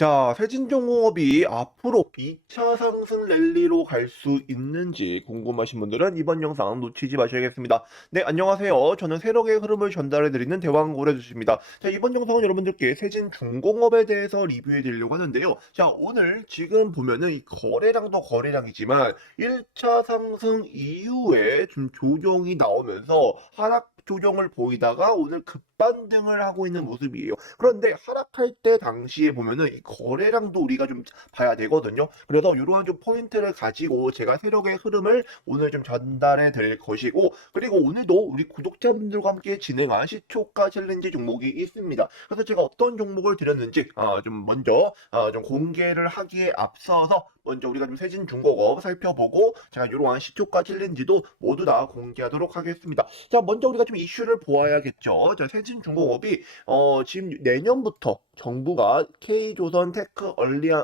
자, 세진종공업이 앞으로 2차 상승 랠리로 갈 수 있는지 궁금하신 분들은 이번 영상 놓치지 마셔야겠습니다. 네, 안녕하세요. 저는 세력의 흐름을 전달해드리는 대왕고래주십니다. 자, 이번 영상은 여러분들께 세진중공업에 대해서 리뷰해 드리려고 하는데요. 자, 오늘 지금 보면은 이 거래량도 거래량이지만 1차 상승 이후에 좀 조정이 나오면서 하락 조정을 보이다가 오늘 급 반등을 하고 있는 모습이에요. 그런데 하락할 때 당시에 보면은 이 거래량도 우리가 좀 봐야 되거든요. 그래서 이러한 좀 포인트를 가지고 제가 세력의 흐름을 오늘 좀 전달해 드릴 것이고 그리고 오늘도 우리 구독자분들과 함께 진행한 시초가 챌린지 종목이 있습니다. 그래서 제가 어떤 종목을 드렸는지 아, 좀 먼저 아, 좀 공개를 하기에 앞서서 먼저 우리가 좀 세진 중공업 살펴보고 제가 이러한 시초가 챌린지도 모두 다 공개하도록 하겠습니다. 자, 먼저 우리가 좀 이슈를 보아야겠죠. 자, 세진 중공업이 어, 지금 내년부터 정부가 K조선 테크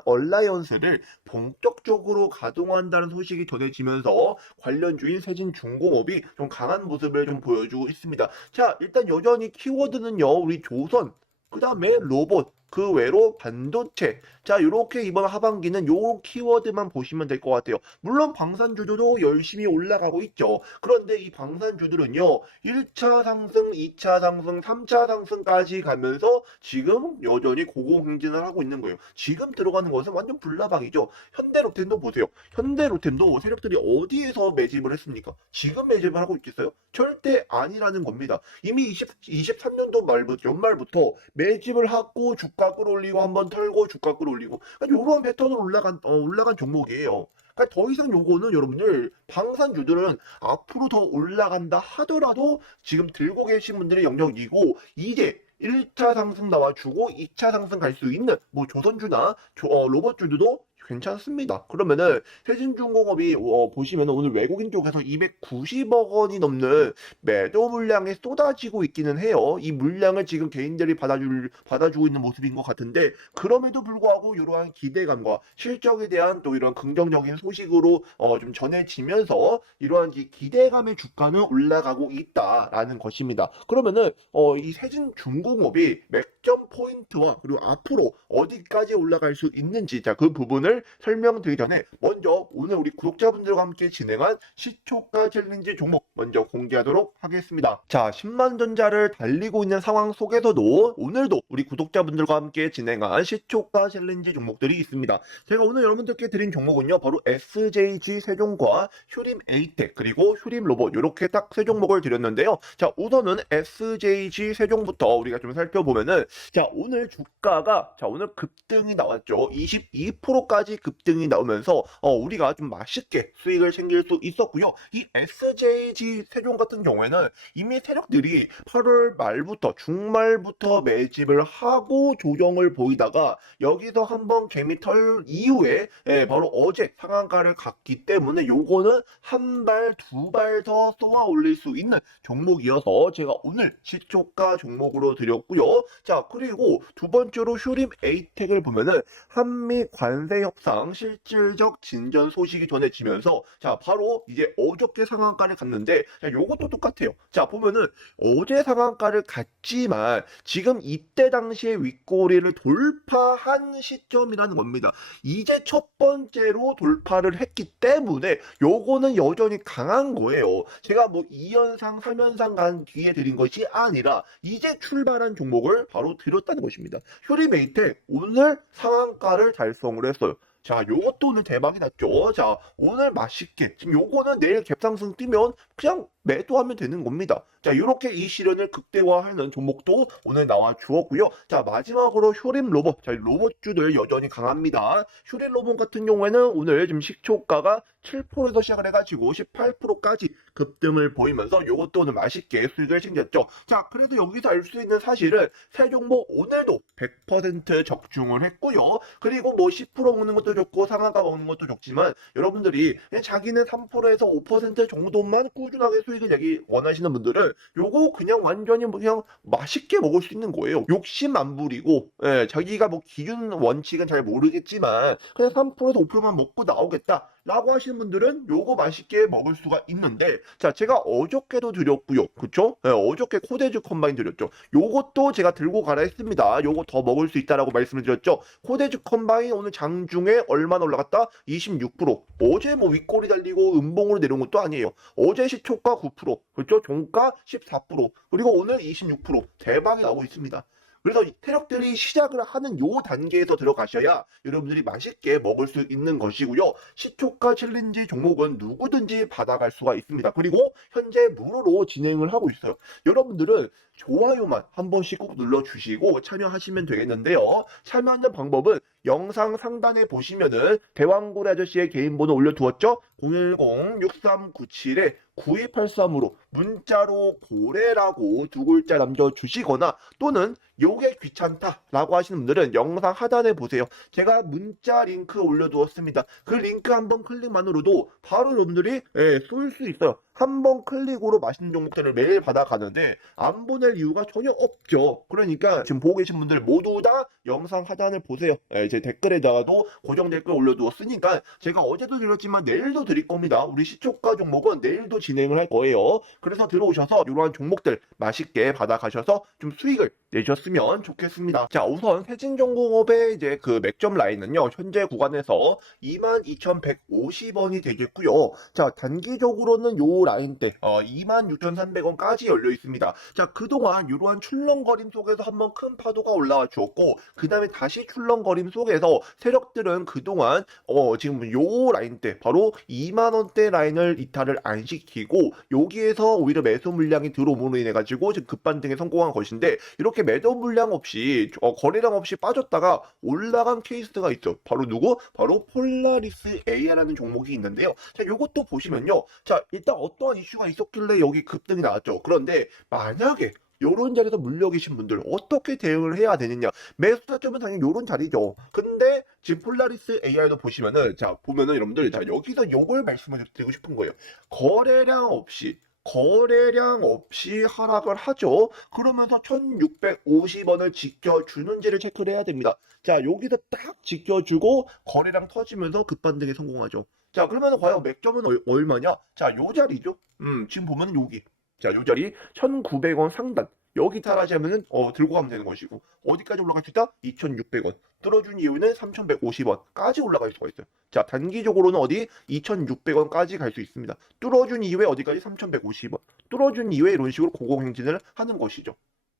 얼라이언스를 본격적으로 가동한다는 소식이 전해지면서 관련 주인 세진 중공업이 좀 강한 모습을 좀 보여주고 있습니다. 자, 일단 여전히 키워드는요, 우리 조선, 그 다음에 로봇, 그 외로 반도체. 자, 요렇게 이번 하반기는 요 키워드만 보시면 될 것 같아요. 물론 방산주들도 열심히 올라가고 있죠. 그런데 이 방산주들은요, 1차 상승, 2차 상승, 3차 상승까지 가면서 지금 여전히 고공행진을 하고 있는 거예요. 지금 들어가는 것은 완전 불나방이죠. 현대로템도 보세요. 현대로템도 세력들이 어디에서 매집을 했습니까? 지금 매집을 하고 있겠어요? 절대 아니라는 겁니다. 이미 20, 23년도 말부터, 연말부터 매집을 하고 주가 끌어올리고 한번 털고 주가 끌어올리고 그러니까 이런 패턴으로 올라간 어, 올라간 종목이에요. 그러니까 더 이상 요거는 여러분들 방산주들은 앞으로 더 올라간다 하더라도 지금 들고 계신 분들의 영역이고 이제 1차 상승 나와주고 2차 상승 갈 수 있는 뭐 조선주나 조- 어, 로봇주들도 괜찮습니다. 그러면은 세진중공업이 어, 보시면 오늘 외국인 쪽에서 290억 원이 넘는 매도 물량이 쏟아지고 있기는 해요. 이 물량을 지금 개인들이 받아줄, 받아주고 있는 모습인 것 같은데, 그럼에도 불구하고 이러한 기대감과 실적에 대한 또 이런 긍정적인 소식으로 어, 좀 전해지면서 이러한 이 기대감의 주가는 올라가고 있다라는 것입니다. 그러면은 어, 이 세진중공업이 맥점 포인트와 그리고 앞으로 어디까지 올라갈 수 있는지 자, 그 부분을 설명드리기 전에 먼저 오늘 우리 구독자분들과 함께 진행한 시초가 챌린지 종목 먼저 공개하도록 하겠습니다. 자, 10만 전자를 달리고 있는 상황 속에서도 오늘도 우리 구독자분들과 함께 진행한 시초가 챌린지 종목들이 있습니다. 제가 오늘 여러분들께 드린 종목은요, 바로 SJG 세종과 휴림 에이텍 그리고 휴림 로봇 이렇게 딱 세 종목을 드렸는데요. 자, 우선은 SJG 세종부터 우리가 좀 살펴보면은 자, 오늘 주가가 자, 오늘 급등이 나왔죠. 22%까지 급등이 나오면서 어, 우리가 좀 맛있게 수익을 챙길 수 있었고요. 이 SJG 세종 같은 경우에는 이미 세력들이 8월 말부터 중말부터 매집을 하고 조정을 보이다가 여기서 한번 개미털 이후에 예, 바로 어제 상한가를 갔기 때문에 요거는 한 발, 두 발 더 쏘아 올릴 수 있는 종목이어서 제가 오늘 시초가 종목으로 드렸고요. 자, 그리고 두 번째로 휴림 에이텍을 보면은 한미 관세 협상 실질적 진전 소식이 전해지면서 자, 바로 이제 어저께 상한가를 갔는데 자, 요것도 똑같아요. 자, 보면은 어제 상한가를 갔지만 지금 이때 당시에 윗꼬리를 돌파한 시점이라는 겁니다. 이제 첫 번째로 돌파를 했기 때문에 요거는 여전히 강한 거예요. 제가 뭐 2연상, 3연상 간 뒤에 드린 것이 아니라 이제 출발한 종목을 바로 드렸다는 것입니다. 휴리메이텍 오늘 상한가를 달성을 했어요. 자, 요것도 오늘 대박이 났죠. 자, 오늘 맛있게. 지금 요거는 내일 갭상승 뛰면 그냥 매도하면 되는 겁니다. 자, 이렇게 이 시련을 극대화하는 종목도 오늘 나와 주었고요. 자, 마지막으로 휴림 로봇. 자, 로봇주들 여전히 강합니다. 휴림 로봇 같은 경우에는 오늘 지금 식초가가 7%에서 시작을 해가지고 18%까지 급등을 보이면서 요것도 오늘 맛있게 수익을 챙겼죠. 자, 그래도 여기서 알 수 있는 사실은 세 종목 오늘도 100% 적중을 했고요. 그리고 뭐 10% 먹는 것도 좋고 상한가 먹는 것도 좋지만 여러분들이 자기는 3%에서 5% 정도만 꾸준하게 수익 을 내기 원하시는 분들은 요거 그냥 완전히 뭐 그냥 맛있게 먹을 수 있는 거예요. 욕심 안 부리고 예, 자기가 뭐 기준 원칙은 잘 모르겠지만 그냥 3%에서 5%만 먹고 나오겠다. 라고 하시는 분들은 요거 맛있게 먹을 수가 있는데 자 제가 어저께도 드렸고요. 그쵸? 네, 어저께 코데즈 컴바인 드렸죠. 요것도 제가 들고 가라 했습니다. 요거 더 먹을 수 있다라고 말씀을 드렸죠. 코데즈 컴바인 오늘 장중에 얼마나 올라갔다? 26% 어제 뭐 윗골이 달리고 음봉으로 내려온 것도 아니에요. 어제 시초가 9% 그렇죠? 종가 14% 그리고 오늘 26% 대박이 나오고 있습니다 그래서 이 세력들이 시작을 하는 요 단계에서 들어가셔야 여러분들이 맛있게 먹을 수 있는 것이고요. 시초가 챌린지 종목은 누구든지 받아갈 수가 있습니다. 그리고 현재 무료로 진행을 하고 있어요. 여러분들은 좋아요만 한 번씩 꼭 눌러주시고 참여하시면 되겠는데요. 참여하는 방법은 영상 상단에 보시면은 대왕고래 아저씨의 개인 번호 올려두었죠? 010-6397-9283으로 문자로 고래라고 두 글자 남겨주시거나 또는 요게 귀찮다라고 하시는 분들은 영상 하단에 보세요. 제가 문자 링크 올려두었습니다. 그 링크 한번 클릭만으로도 바로 여러분들이 예, 쏠 수 있어요. 한 번 클릭으로 맛있는 종목들을 매일 받아가는데 안 보낼 이유가 전혀 없죠. 그러니까 지금 보고 계신 분들 모두 다 영상 하단을 보세요. 예, 제 댓글에다가도 고정 댓글 올려두었으니까 제가 어제도 드렸지만 내일도 드릴 겁니다. 우리 시초가 종목은 내일도 진행을 할 거예요. 그래서 들어오셔서 이러한 종목들 맛있게 받아가셔서 좀 수익을 내셨으면 좋겠습니다. 자, 우선 세진重工업의 이제 그 맥점 라인은요, 현재 구간에서 22,150원이 되겠고요. 자, 단기적으로는 요 라인대, 어, 26,300원까지 열려 있습니다. 자, 그동안 이러한 출렁거림 속에서 한번 큰 파도가 올라와 주었고, 그 다음에 다시 출렁거림 속에서 세력들은 그동안, 어, 지금 요 라인대, 바로 2만원대 라인을 이탈을 안 시키고, 여기에서 오히려 매수 물량이 들어옴으로 인해 가지고 지금 급반등에 성공한 것인데, 이렇게 매도 물량 없이 어, 거래량 없이 빠졌다가 올라간 케이스가 있죠. 바로 누구? 바로 폴라리스 AI라는 종목이 있는데요. 자, 요것도 보시면요. 자, 일단 어 떠한 이슈가 있었길래 여기 급등이 나왔죠. 그런데 만약에 요런 자리에서 물려 계신 분들 어떻게 대응을 해야 되느냐 매수 타점은 당연히 요런 자리죠 근데 지금 폴라리스 AI도 보시면은 자 보면은 여러분들 자 여기서 요걸 말씀을 드리고 싶은 거예요 거래량 없이 거래량 없이 하락을 하죠. 그러면서 1650원을 지켜주는지를 체크를 해야 됩니다. 자, 여기서 딱 지켜주고 거래량 터지면서 급반등에 성공하죠. 자, 그러면 과연 맥점은 얼- 얼마냐? 자, 요 자리죠. 음, 지금 보면 여기. 자, 요 자리 1900원 상단. 여기 타라지하면은 어, 들고 가면 되는 것이고 어디까지 올라갈 수 있다? 2,600원. 뚫어준 이유는 3,150원까지 올라갈 수가 있어요. 자, 단기적으로는 어디? 2,600원까지 갈 수 있습니다. 뚫어준 이후에 어디까지? 3,150원. 뚫어준 이후에 이런 식으로 고공행진을 하는 것이죠.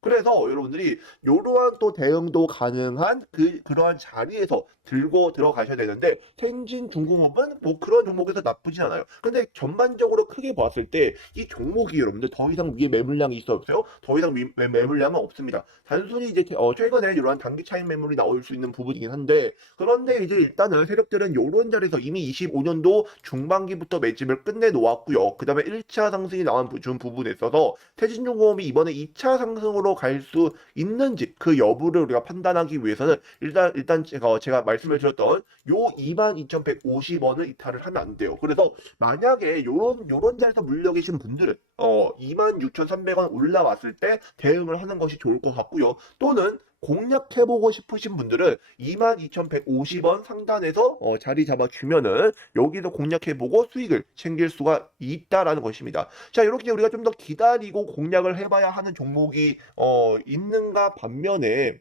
그래서 여러분들이 이러한 또 대응도 가능한 그 그러한 자리에서 들고 들어가셔야 되는데 텐진 중공업은 뭐 그런 종목에서 나쁘진 않아요. 근데 전반적으로 크게 봤을 때 이 종목이 여러분들 더 이상 위에 매물량이 있어 없어요? 더 이상 미- 매, 매물량은 없습니다. 단순히 이제 어, 최근에 이러한 단기 차익 매물이 나올 수 있는 부분이긴 한데 그런데 이제 일단은 세력들은 요런 자리에서 이미 25년도 중반기부터 매집을 끝내 놓았고요. 그 다음에 1차 상승이 나온 부- 준 부분에 있어서 태진중공업이 이번에 2차 상승으로 갈 수 있는지 그 여부를 우리가 판단하기 위해서는 일단 일단 제가 제가 말씀을 드렸던 요 22,150원을 이탈을 하면 안 돼요. 그래서 만약에 요런 요런 자리에서 물려 계신 분들은 어 26,300원 올라왔을 때 대응을 하는 것이 좋을 것 같고요. 또는 공략해보고 싶으신 분들은 22,150원 상단에서 어, 자리 잡아주면은 여기서 공략해보고 수익을 챙길 수가 있다라는 것입니다. 자, 이렇게 우리가 좀 더 기다리고 공략을 해봐야 하는 종목이 어, 있는가 반면에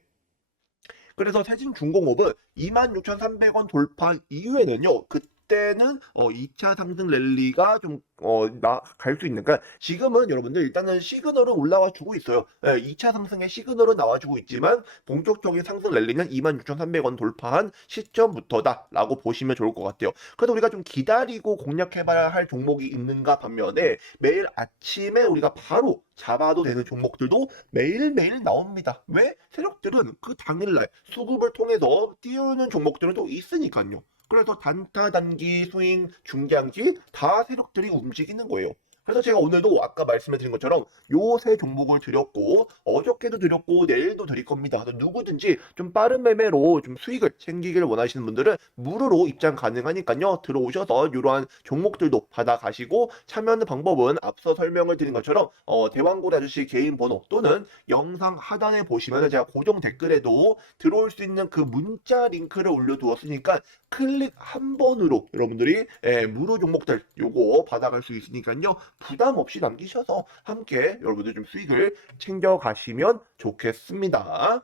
그래서 세진중공업은 26,300원 돌파 이후에는요. 그 때는 어 2차 상승 랠리가 좀 어 나 갈 수 있는 그러니까 지금은 여러분들 일단은 시그널은 올라와 주고 있어요. 예, 2차 상승의 시그널은 나와 주고 있지만 본격적인 상승 랠리는 26,300원 돌파한 시점부터다라고 보시면 좋을 것 같아요. 그래서 우리가 좀 기다리고 공략해 봐야 할 종목이 있는가 반면에 매일 아침에 우리가 바로 잡아도 되는 종목들도 매일매일 나옵니다. 왜? 세력들은 그 당일날 수급을 통해서 띄우는 종목들은 또 있으니까요. 그래서 단타, 단기, 스윙, 중장기 다 세력들이 움직이는 거예요. 그래서 제가 오늘도 아까 말씀드린 것처럼 요세 종목을 드렸고 어저께도 드렸고 내일도 드릴 겁니다. 그래서 누구든지 좀 빠른 매매로 좀 수익을 챙기기를 원하시는 분들은 무료로 입장 가능하니까요. 들어오셔서 이러한 종목들도 받아가시고 참여하는 방법은 앞서 설명을 드린 것처럼 어, 대왕고리 아저씨 개인 번호 또는 영상 하단에 보시면 제가 고정 댓글에도 들어올 수 있는 그 문자 링크를 올려두었으니까 클릭 한 번으로 여러분들이 예, 무료 종목들 요거 받아갈 수 있으니까요. 부담 없이 남기셔서 함께 여러분들 좀 수익을 챙겨 가시면 좋겠습니다.